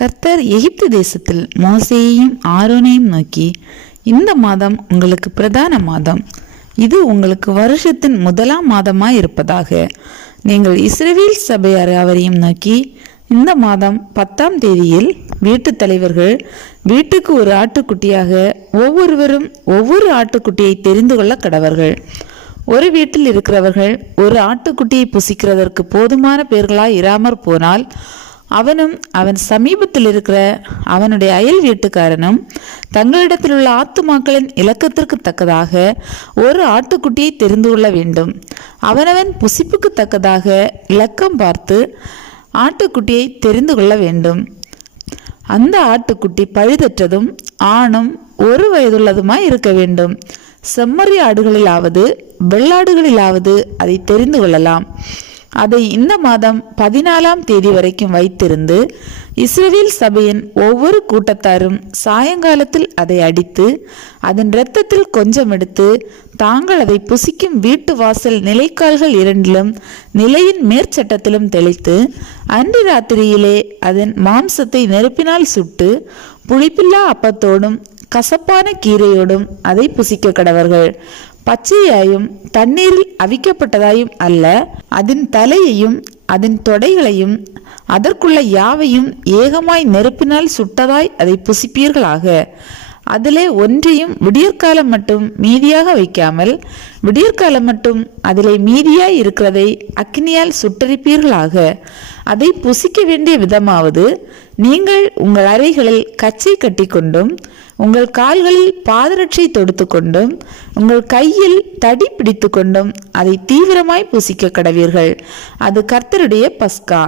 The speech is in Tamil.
கர்த்தர் எகிப்து தேசத்தில் மோசேயையும் ஆரோனையும் நோக்கி, இந்த மாதம் உங்களுக்கு பிரதான மாதம், இது உங்களுக்கு வருஷத்தின் முதலாம் மாதமாய் இருப்பதாக. நீங்கள் இஸ்ரவேல் சபையார் அவரையும் நோக்கி, இந்த மாதம் 10ஆம் தேதியில் வீட்டு தலைவர்கள் வீட்டுக்கு ஒரு ஆட்டுக்குட்டியாக ஒவ்வொருவரும் ஒவ்வொரு ஆட்டுக்குட்டியை தெரிந்து கொள்ள கடவர்கள். ஒரு வீட்டில் இருக்கிறவர்கள் ஒரு ஆட்டுக்குட்டியை புசிக்கிறதற்கு போதுமான பேர்களாய் இராமற் போனால் அவனும் அவன் சமீபத்தில் இருக்கிற அவனுடைய அயல் வீட்டுக்காரனும் தங்களிடத்தில் உள்ள ஆத்துமாக்களின் இலக்கத்திற்கு தக்கதாக ஒரு ஆட்டுக்குட்டியை தெரிந்து கொள்ள வேண்டும். அவனவன் புசிப்புக்கு தக்கதாக இலக்கம் பார்த்து ஆட்டுக்குட்டியை தெரிந்து கொள்ள வேண்டும். அந்த ஆட்டுக்குட்டி பழுதற்றதும் ஆணும் 1 வயதுள்ளதுமாய் இருக்க வேண்டும். செம்மறி ஆடுகளிலாவது வெள்ளாடுகளிலாவது அதை தெரிந்து கொள்ளலாம். அதை இந்த மாதம் 14ஆம் தேதி வரைக்கும் வைத்திருந்து இஸ்ரவேல் சபையின் ஒவ்வொரு கூட்டத்தாரும் சாயங்காலத்தில் அதை அடித்து அதன் இரத்தத்தில் கொஞ்சம் எடுத்து தாங்கள் அதை புசிக்கும் வீட்டு வாசல் நிலைக்கால்கள் 2லும் நிலையின் மேற்சட்டத்திலும் தெளித்து அன்று ராத்திரியிலே அதன் மாம்சத்தை நெருப்பினால் சுட்டு புளிப்பில்லா அப்பத்தோடும் கசப்பான கீரையோடும் அதை புசிக்க கடவர்கள். பச்சையாயும் தண்ணீரில் அவிக்கப்பட்டதாயும் அல்ல, அதன் தலையையும் அதன் தொடைகளையும் அதற்குள்ள யாவையும் ஏகமாய் நெருப்பினால் சுட்டதாய் அதை புசிப்பீர்களாக. அதிலே ஒன்றையும் விடியற்காலம் மட்டும் மீதியாக வைக்காமல் விடியற்காலம் மட்டும் அதிலே மீதியாய் இருக்கிறதை அக்கினியால் சுட்டரிப்பீர்களாக. அதை புசிக்க வேண்டிய விதமாவது, நீங்கள் உங்கள் அறைகளில் கச்சை கட்டி கொண்டும் உங்கள் கால்களில் பாதரட்சை தொடுத்து கொண்டும் உங்கள் கையில் தடி பிடித்து கொண்டும் அதை தீவிரமாய் புசிக்க கடவீர்கள். அது கர்த்தருடைய பஸ்கா.